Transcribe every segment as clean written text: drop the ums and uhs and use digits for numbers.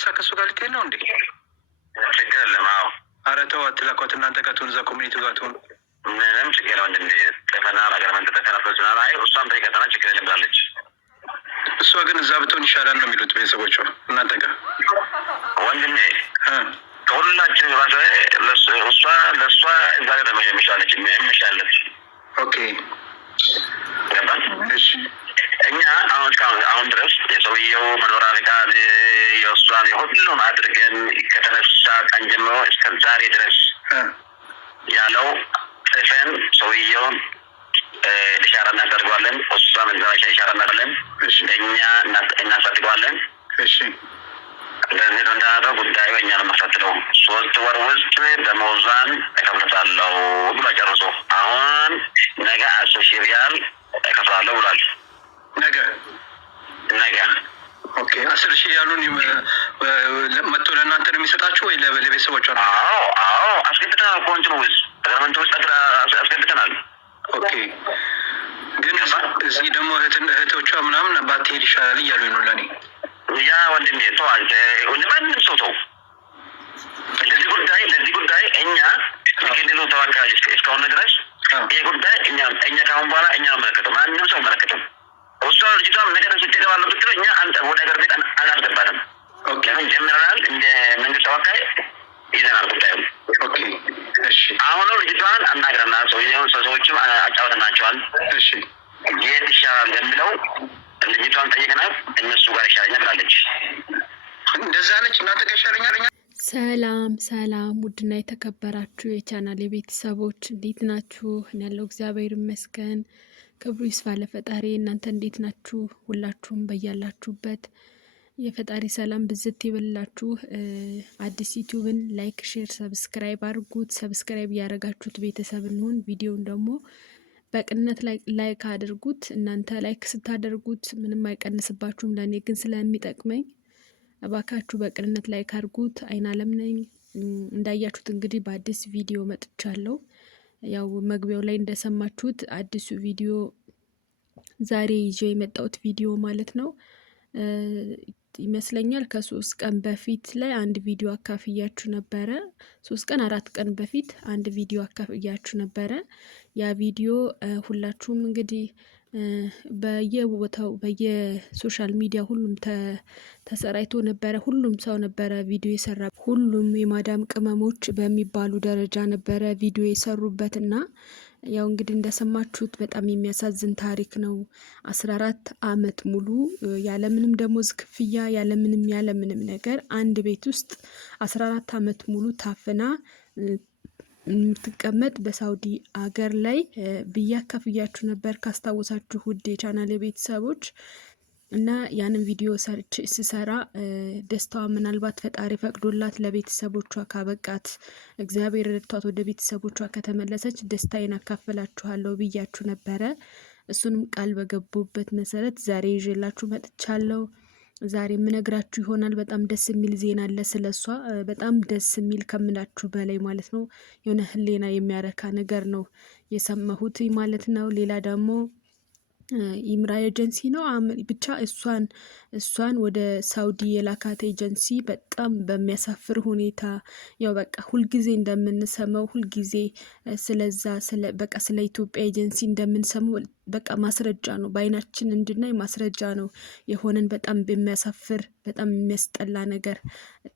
ተመልሳ ከሱ ጋር ልትሄድ ነው እንዴ? ችግር የለም። አዎ ኧረ ተው አትላኳት እናንተ ጋር ትሆን እዛ ኮሚኒቲ ጋር ትሆን ምንም ችግር የለም። ወንድሜ ጠፈና ነገር መንተ ተከራክሮችና አይ እሷም ጠይቀተና ችግር የለም ብላለች። እሷ ግን እዛ ብትሆን ይሻላል ነው የሚሉት ቤተሰቦቿ እናንተ ጋር። ወንድሜ ከሁላችን ራሱ እሷ ለእሷ እዛ ጋር ነው የሚሻለች የሚሻለች። ኦኬ ገባን? እሺ እኛ አሁን ድረስ የሰውየው መኖሪያ ፍቃድ የእሷን የሁሉም አድርገን ከተነሳ ቀን ጀምሮ እስከ ዛሬ ድረስ ያለው ጽፈን ሰውየውን ኢሻራ እናደርገዋለን። እሷም እዛ ኢሻራ እናደርጋለን። እኛ እናሳድገዋለን። እሺ ለዚህ እንደናደው ጉዳዩ እኛ ነው የማሳትለው። 3 ወር ውስጥ ደሞዟን እከፍላታለሁ ብሎ ጨርሶ አሁን ነገ 10 ሺህ ሪያል እከፍላለሁ ብሏል። ነገ ኦኬ 10 ሺህ ያሉን መጥቶ ለእናንተ ነው የሚሰጣችሁ ወይ ለቤተሰቦቿ ነው? አዎ አስገብተናል። ኮንትሮስ ተገርመንት ውስጥ አስገብተናል። ኦኬ ግን እዚህ ደግሞ እህቶቿ ምናምን ባትሄድ ይሻላል እያሉኝ ነው ለእኔ። ያ ወንድሜ ተው አንተ ማንም ሰው ተው። ለዚህ ጉዳይ እኛ ክልሉ ተወካዮች እስካሁን ድረስ ይሄ ጉዳይ እኛ ካሁን በኋላ እኛ ነው መለከተው፣ ማንም ሰው መለከተው። እሷ ልጅቷም ነገር ስትገባለ ብትለው እኛ ወደ ሀገር ቤት አናስገባትም። ለምን ጀምረናል፣ እንደ መንግስት ተወካይ ይዘናል ጉዳዩ። ኦኬ እሺ አሁን ልጅቷን አናግረናል፣ ሰዎችም አጫውተናቸዋል። እሺ የት ይሻላል የሚለው ልጅቷን ጠይቀናል። እነሱ ጋር ይሻለኛል ብላለች። እንደዛ ነች። እናንተ ጋር ይሻለኛል። ሰላም ውድና የተከበራችሁ የቻናል የቤተሰቦች እንዴት ናችሁ? እኔ ያለው እግዚአብሔር ይመስገን፣ ክብሩ ይስፋ ለፈጣሪ። እናንተ እንዴት ናችሁ? ሁላችሁም በያላችሁበት የፈጣሪ ሰላም ብዝት ይበላችሁ። አዲስ ዩቲዩብን ላይክ፣ ሼር፣ ሰብስክራይብ አድርጉት። ሰብስክራይብ ያደረጋችሁት ቤተሰብ እንሁን። ቪዲዮን ደግሞ በቅንነት ላይክ አድርጉት። እናንተ ላይክ ስታደርጉት ምንም አይቀንስባችሁም፣ ለእኔ ግን ስለሚጠቅመኝ እባካችሁ በቅንነት ላይክ አድርጉት። አይን አለም ነኝ። እንዳያችሁት እንግዲህ በአዲስ ቪዲዮ መጥቻለሁ። ያው መግቢያው ላይ እንደሰማችሁት አዲሱ ቪዲዮ ዛሬ ይዤ የመጣሁት ቪዲዮ ማለት ነው ይመስለኛል ከ3 ቀን በፊት ላይ አንድ ቪዲዮ አካፍያችሁ ነበረ። 3 ቀን 4 ቀን በፊት አንድ ቪዲዮ አካፍያችሁ ነበረ። ያ ቪዲዮ ሁላችሁም እንግዲህ በየቦታው በየሶሻል ሚዲያ ሁሉም ተሰራይቶ ነበረ። ሁሉም ሰው ነበረ ቪዲዮ የሰራ። ሁሉም የማዳም ቅመሞች በሚባሉ ደረጃ ነበረ ቪዲዮ የሰሩበትና ያው እንግዲህ እንደሰማችሁት በጣም የሚያሳዝን ታሪክ ነው። 14 አመት ሙሉ ያለምንም ደሞዝ ክፍያ ያለምንም ነገር አንድ ቤት ውስጥ 14 አመት ሙሉ ታፍና የምትቀመጥ በሳውዲ አገር ላይ ብያካፍያችሁ ነበር ካስታወሳችሁ ውድ የቻናል ቤተሰቦች። እና ያንን ቪዲዮ ስሰራ ደስታዋ ምናልባት ፈጣሪ ፈቅዶላት ለቤተሰቦቿ ካበቃት እግዚአብሔር ረድቷት ወደ ቤተሰቦቿ ከተመለሰች ደስታዬን አካፈላችኋለሁ ብያችሁ ነበረ። እሱንም ቃል በገቡበት መሰረት ዛሬ ይዤላችሁ መጥቻለሁ። ዛሬ የምነግራችሁ ይሆናል። በጣም ደስ የሚል ዜና አለ ስለሷ። በጣም ደስ የሚል ከምላችሁ በላይ ማለት ነው። የሆነ ህሊና የሚያረካ ነገር ነው የሰማሁት ማለት ነው። ሌላ ደግሞ ኢምራ ኤጀንሲ ነው ብቻ እሷን ወደ ሳውዲ የላካት ኤጀንሲ በጣም በሚያሳፍር ሁኔታ ያው በቃ ሁልጊዜ እንደምንሰማው ሁልጊዜ ስለ ኢትዮጵያ ኤጀንሲ እንደምንሰማው በቃ ማስረጃ ነው፣ በአይናችን እንድናይ ማስረጃ ነው የሆነን። በጣም በሚያሳፍር በጣም የሚያስጠላ ነገር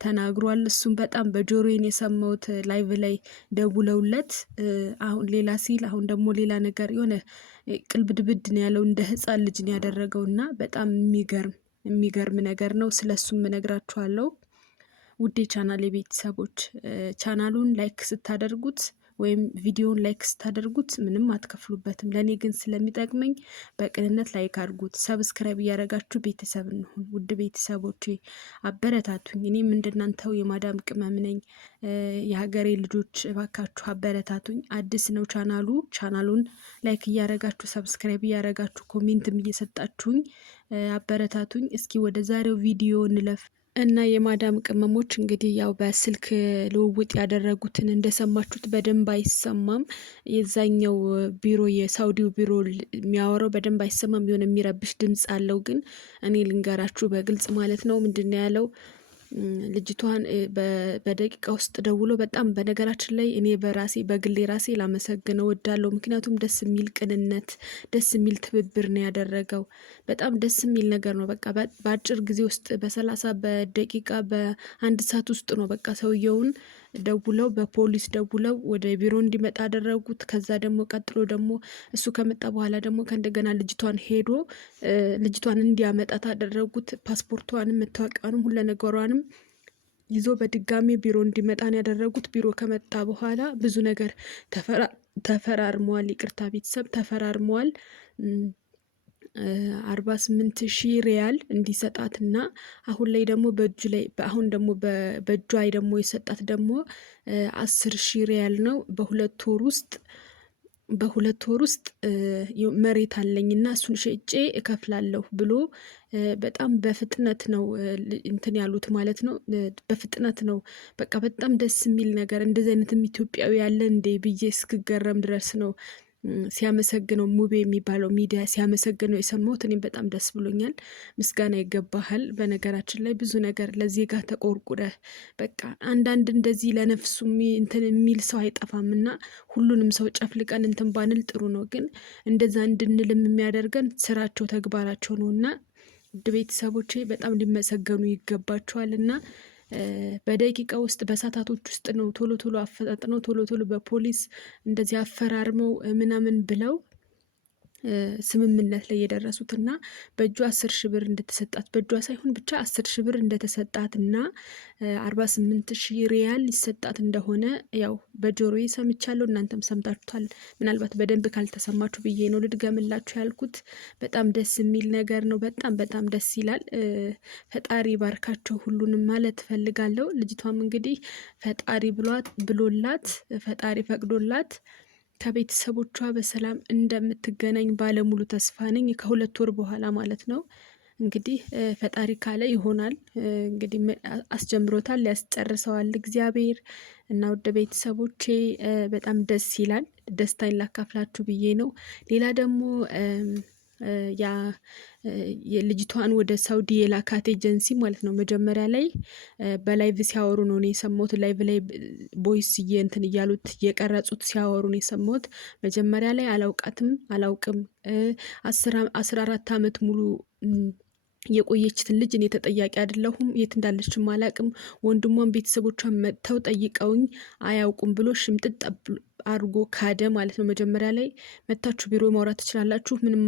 ተናግሯል። እሱም በጣም በጆሮዬን የሰማሁት ላይቭ ላይ ደውለውለት አሁን ሌላ ሲል አሁን ደግሞ ሌላ ነገር የሆነ ቅልብድብድ ነው ያለው። እንደ ህፃን ልጅ ነው ያደረገውና በጣም የሚገርም ነገር ነው። ስለሱም እነግራችኋለሁ። ውድ የቻናል ቤተሰቦች ቻናሉን ላይክ ስታደርጉት ወይም ቪዲዮን ላይክ ስታደርጉት ምንም አትከፍሉበትም። ለኔ ግን ስለሚጠቅመኝ በቅንነት ላይክ አድርጉት። ሰብስክራይብ እያደረጋችሁ ቤተሰብ እንሁን። ውድ ቤተሰቦቼ አበረታቱኝ። እኔም እንደናንተው የማዳም ቅመም ነኝ። የሀገሬ ልጆች እባካችሁ አበረታቱኝ። አዲስ ነው ቻናሉን ላይክ እያደረጋችሁ ሰብስክራይብ እያደረጋችሁ ኮሜንትም እየሰጣችሁኝ አበረታቱኝ። እስኪ ወደ ዛሬው ቪዲዮ እንለፍ። እና የማዳም ቅመሞች እንግዲህ ያው በስልክ ልውውጥ ያደረጉትን እንደሰማችሁት በደንብ አይሰማም። የዛኛው ቢሮ የሳውዲው ቢሮ የሚያወራው በደንብ አይሰማም። የሆነ የሚረብሽ ድምጽ አለው። ግን እኔ ልንገራችሁ በግልጽ ማለት ነው። ምንድነው ያለው? ልጅቷን በደቂቃ ውስጥ ደውሎ በጣም በነገራችን ላይ እኔ በግሌ ራሴ ላመሰግነው እወዳለሁ። ምክንያቱም ደስ የሚል ቅንነት፣ ደስ የሚል ትብብር ነው ያደረገው። በጣም ደስ የሚል ነገር ነው። በቃ በአጭር ጊዜ ውስጥ በ30 በደቂቃ በአንድ ሰዓት ውስጥ ነው በቃ ሰውየውን ደውለው በፖሊስ ደውለው ወደ ቢሮ እንዲመጣ አደረጉት። ከዛ ደግሞ ቀጥሎ ደግሞ እሱ ከመጣ በኋላ ደግሞ ከእንደገና ልጅቷን ሄዶ ልጅቷን እንዲያመጣት አደረጉት። ፓስፖርቷንም መታወቂያዋንም ሁሉ ነገሯንም ይዞ በድጋሚ ቢሮ እንዲመጣን ያደረጉት። ቢሮ ከመጣ በኋላ ብዙ ነገር ተፈራርመዋል። ይቅርታ ቤተሰብ ተፈራርመዋል። 48,000 ሪያል እንዲሰጣትና አሁን ላይ ደግሞ አሁን ደግሞ በእጇ ደግሞ የሰጣት ደግሞ 10,000 ሪያል ነው። በሁለት ወር ውስጥ መሬት አለኝና እሱን ሸጬ እከፍላለሁ ብሎ በጣም በፍጥነት ነው እንትን ያሉት ማለት ነው። በፍጥነት ነው በቃ በጣም ደስ የሚል ነገር። እንደዚህ አይነትም ኢትዮጵያዊ ያለ እንዴ ብዬ እስክገረም ድረስ ነው ሲያመሰግነው ሙቤ የሚባለው ሚዲያ ሲያመሰግነው የሰማሁት። እኔም በጣም ደስ ብሎኛል። ምስጋና ይገባሃል። በነገራችን ላይ ብዙ ነገር ለዚህ ጋር ተቆርቁረህ በቃ አንዳንድ እንደዚህ ለነፍሱ እንትን የሚል ሰው አይጠፋምና ሁሉንም ሰው ጨፍልቀን እንትን ባንል ጥሩ ነው። ግን እንደዛ እንድንልም የሚያደርገን ስራቸው ተግባራቸው ነውና ውድ ቤተሰቦቼ በጣም ሊመሰገኑ ይገባቸዋልና በደቂቃ ውስጥ በሰዓታቶች ውስጥ ነው ቶሎ አፈጣጥነው ቶሎ በፖሊስ እንደዚህ አፈራርመው ምናምን ብለው ስምምነት ላይ የደረሱትና በእጇ 10,000 ብር እንደተሰጣት በእጇ ሳይሆን ብቻ 10,000 ብር እንደተሰጣት እና 48,000 ሪያል ሊሰጣት እንደሆነ ያው በጆሮዬ ሰምቻለሁ። እናንተም ሰምታችኋል። ምናልባት በደንብ ካልተሰማችሁ ብዬ ነው ልድገምላችሁ ያልኩት። በጣም ደስ የሚል ነገር ነው። በጣም ደስ ይላል። ፈጣሪ ባርካቸው ሁሉንም ማለት እፈልጋለሁ። ልጅቷም እንግዲህ ፈጣሪ ብሎላት ፈጣሪ ፈቅዶላት ከቤተሰቦቿ በሰላም እንደምትገናኝ ባለሙሉ ተስፋ ነኝ። ከ2 ወር በኋላ ማለት ነው። እንግዲህ ፈጣሪ ካለ ይሆናል። እንግዲህ አስጀምሮታል፣ ያስጨርሰዋል እግዚአብሔር እና ውድ ቤተሰቦቼ በጣም ደስ ይላል። ደስታዬን ላካፍላችሁ ብዬ ነው። ሌላ ደግሞ የልጅቷን ወደ ሳውዲ የላካት ኤጀንሲ ማለት ነው። መጀመሪያ ላይ በላይቭ ሲያወሩ ነው የሰማሁት። ላይቭ ላይ ቦይስ እንትን እያሉት የቀረጹት ሲያወሩ ነው የሰማሁት። መጀመሪያ ላይ አላውቅም 14 ዓመት ሙሉ የቆየችትን ልጅ እኔ ተጠያቂ አይደለሁም፣ የት እንዳለችም አላውቅም፣ ወንድሟን ቤተሰቦቿን መጥተው ጠይቀውኝ አያውቁም ብሎ ሽምጥጥ አድርጎ ካደ ማለት ነው። መጀመሪያ ላይ መታችሁ ቢሮ ማውራት ትችላላችሁ፣ ምንም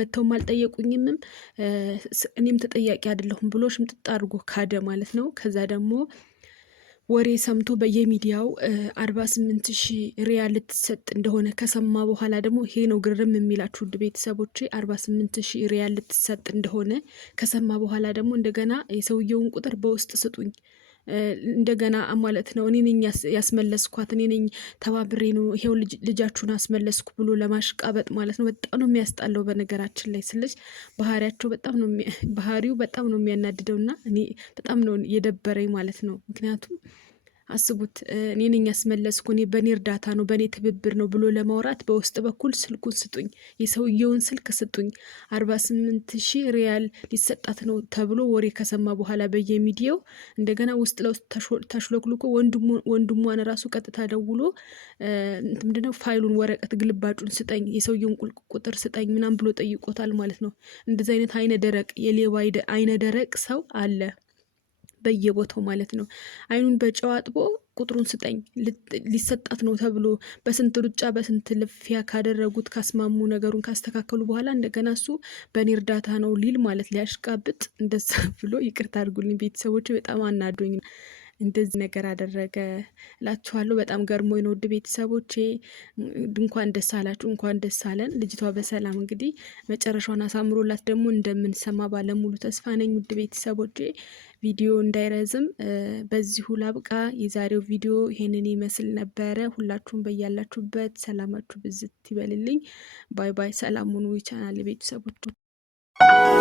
መጥተውም አልጠየቁኝምም፣ እኔም ተጠያቂ አይደለሁም ብሎ ሽምጥጥ አድርጎ ካደ ማለት ነው። ከዛ ደግሞ ወሬ ሰምቶ በየሚዲያው 48,000 ሪያል ልትሰጥ እንደሆነ ከሰማ በኋላ ደግሞ ይሄ ነው ግርም የሚላችሁ ውድ ቤተሰቦቼ። 48,000 ሪያል ልትሰጥ እንደሆነ ከሰማ በኋላ ደግሞ እንደገና የሰውየውን ቁጥር በውስጥ ስጡኝ እንደገና ማለት ነው። እኔ ነኝ ያስመለስኳት፣ እኔ ነኝ ተባብሬ ነው ይሄው ልጃችሁን አስመለስኩ ብሎ ለማሽቃበጥ ማለት ነው። በጣም ነው የሚያስጣለው። በነገራችን ላይ ስለዚህ ባህሪው በጣም ነው የሚያናድደውና እኔ በጣም ነው የደበረኝ ማለት ነው። ምክንያቱም አስቡት፣ እኔ ነኝ ያስመለስኩ፣ እኔ በእኔ እርዳታ ነው በእኔ ትብብር ነው ብሎ ለማውራት በውስጥ በኩል ስልኩን ስጡኝ፣ የሰውየውን ስልክ ስጡኝ። 48,000 ሪያል ሊሰጣት ነው ተብሎ ወሬ ከሰማ በኋላ በየሚዲያው እንደገና ውስጥ ለውስጥ ተሽሎክልኮ ወንድሟን ራሱ ቀጥታ ደውሎ ምንድነው ፋይሉን ወረቀት ግልባጩን ስጠኝ፣ የሰውየውን ቁጥር ስጠኝ ምናምን ብሎ ጠይቆታል ማለት ነው። እንደዚህ አይነት አይነ ደረቅ የሌባ አይነ ደረቅ ሰው አለ በየቦታው ማለት ነው። አይኑን በጨው አጥቦ ቁጥሩን ስጠኝ ሊሰጣት ነው ተብሎ በስንት ሩጫ በስንት ልፊያ ካደረጉት ካስማሙ ነገሩን ካስተካከሉ በኋላ እንደገና እሱ በእኔ እርዳታ ነው ሊል ማለት ሊያሽቃብጥ እንደዛ ብሎ ይቅርታ አድርጉልኝ ቤተሰቦች፣ በጣም አናዶኝ እንደዚህ ነገር አደረገ እላችኋለሁ። በጣም ገርሞኝ ነው ውድ ቤተሰቦቼ። እንኳን ደስ አላችሁ፣ እንኳን ደስ አለን። ልጅቷ በሰላም እንግዲህ መጨረሻውን አሳምሮላት ደግሞ እንደምንሰማ ባለሙሉ ተስፋ ነኝ ውድ ቤተሰቦቼ። ቪዲዮ እንዳይረዝም በዚሁ ላብቃ። የዛሬው ቪዲዮ ይሄንን ይመስል ነበረ። ሁላችሁም በያላችሁበት ሰላማችሁ ብዝት ይበልልኝ። ባይ ባይ። ሰላም ሁኑ የቻናሌ ቤተሰቦች።